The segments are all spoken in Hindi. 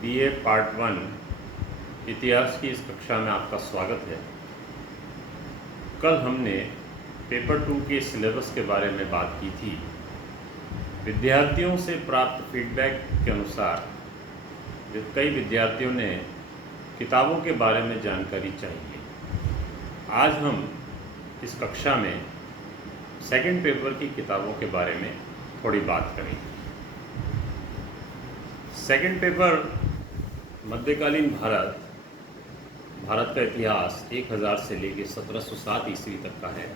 बीए पार्ट 1 इतिहास की इस कक्षा में आपका स्वागत है। कल हमने पेपर 2 के सिलेबस के बारे में बात की थी। विद्यार्थियों से प्राप्त फीडबैक के अनुसार कई विद्यार्थियों ने किताबों के बारे में जानकारी चाहिए। आज हम इस कक्षा में सेकंड पेपर की किताबों के बारे में थोड़ी बात करेंगे। सेकंड पेपर मध्यकालीन भारत का इतिहास 1000 से लेकर 1707 ईस्वी तक का है।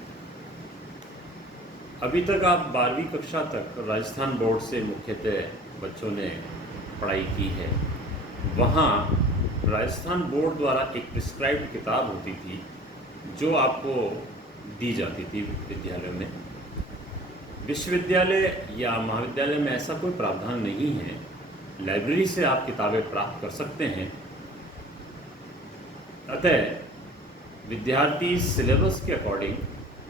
अभी तक आप 12वीं कक्षा तक राजस्थान बोर्ड से मुख्यतः बच्चों ने पढ़ाई की है। वहाँ राजस्थान बोर्ड द्वारा एक प्रिस्क्राइब्ड किताब होती थी जो आपको दी जाती थी विद्यालय में। विश्वविद्यालय या महाविद्यालय में ऐसा कोई प्रावधान नहीं है। लाइब्रेरी से आप किताबें प्राप्त कर सकते हैं। अतः विद्यार्थी सिलेबस के अकॉर्डिंग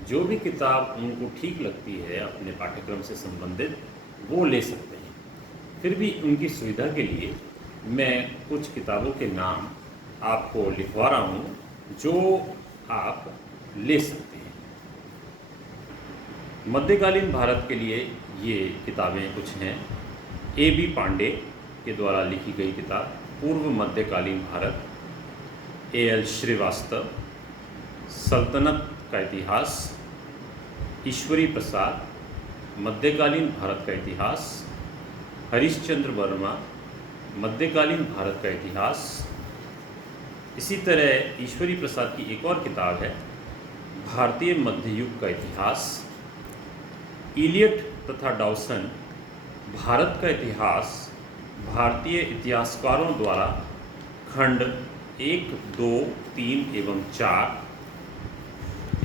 जो भी किताब उनको ठीक लगती है अपने पाठ्यक्रम से संबंधित वो ले सकते हैं। फिर भी उनकी सुविधा के लिए मैं कुछ किताबों के नाम आपको लिखवा रहा हूँ जो आप ले सकते हैं। मध्यकालीन भारत के लिए ये किताबें कुछ हैं। A.B. पांडे के द्वारा लिखी गई किताब पूर्व मध्यकालीन भारत, A.L. श्रीवास्तव, सल्तनत का इतिहास, ईश्वरी प्रसाद, मध्यकालीन भारत का इतिहास, हरिश्चंद्र वर्मा, मध्यकालीन भारत का इतिहास। इसी तरह ईश्वरी प्रसाद की एक और किताब है भारतीय मध्ययुग का इतिहास। इलियट तथा डॉसन भारत का इतिहास भारतीय इतिहासकारों द्वारा खंड 1, 2, 3 एवं 4।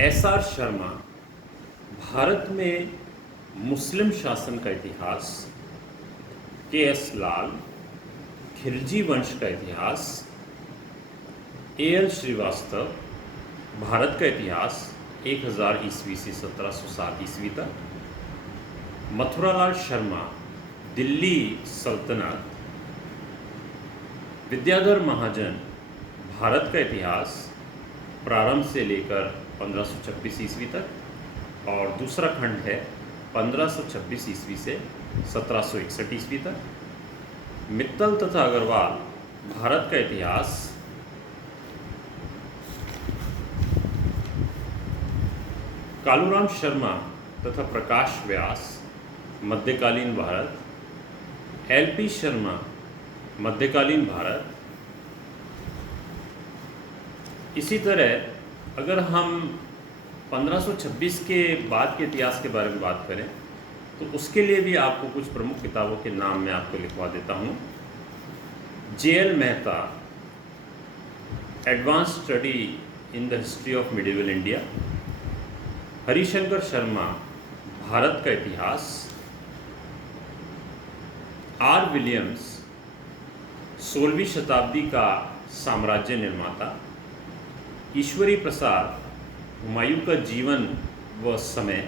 S.R. शर्मा भारत में मुस्लिम शासन का इतिहास। K.S. लाल खिलजी वंश का इतिहास। A.L. श्रीवास्तव भारत का इतिहास 1000 ईस्वी से 1707 ईस्वी तक। मथुरालाल शर्मा दिल्ली सल्तनत। विद्याधर महाजन भारत का इतिहास प्रारंभ से लेकर 1526 ईस्वी तक और दूसरा खंड है 1526 ईस्वी से 1761 ईस्वी तक। मित्तल तथा अग्रवाल भारत का इतिहास कालूराम शर्मा तथा प्रकाश व्यास मध्यकालीन भारत। L.P. शर्मा मध्यकालीन भारत। इसी तरह अगर हम 1526 के बाद के इतिहास के बारे में बात करें तो उसके लिए भी आपको कुछ प्रमुख किताबों के नाम मैं आपको लिखवा देता हूँ। J.L. Mehta advance study in the history of medieval India. Harishankar Sharma Bharat का इतिहास। R. विलियम्स 16वीं शताब्दी का साम्राज्य निर्माता। ईश्वरी प्रसाद हुमायूं का जीवन व समय।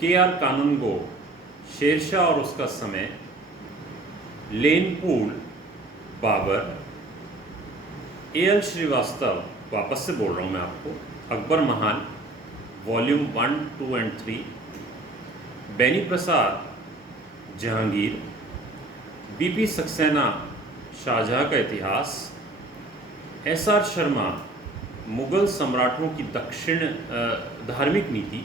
K.R. कानूनगो शेरशाह और उसका समय। लेनपूल बाबर। A.L. श्रीवास्तव वापस से बोल रहा हूँ मैं आपको, अकबर महान volume 1, 2 and 3। Beni Prasad Jahangir. B.P. Saxena Shahjahan का इतिहास। S.R. शर्मा मुगल सम्राटों की दक्षिण धार्मिक नीति।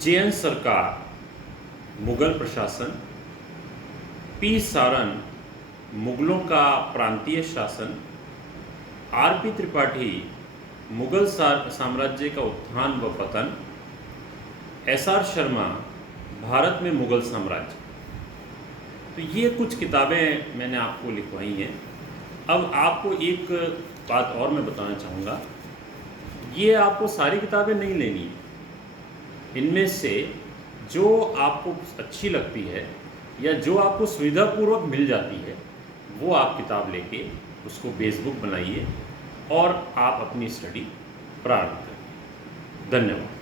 J.N. सरकार मुगल प्रशासन। P. सारन मुगलों का प्रांतीय शासन। R.P. त्रिपाठी मुगल साम्राज्य का उत्थान व पतन। S.R. शर्मा भारत में मुगल साम्राज्य। तो ये कुछ किताबें मैंने आपको लिखवाई हैं। अब आपको एक बात और मैं बताना चाहूँगा, ये आपको सारी किताबें नहीं लेनी। इनमें से जो आपको अच्छी लगती है या जो आपको सुविधापूर्वक मिल जाती है वो आप किताब लेके उसको बेस बुक बनाइए और आप अपनी स्टडी प्रारंभ करिए। धन्यवाद।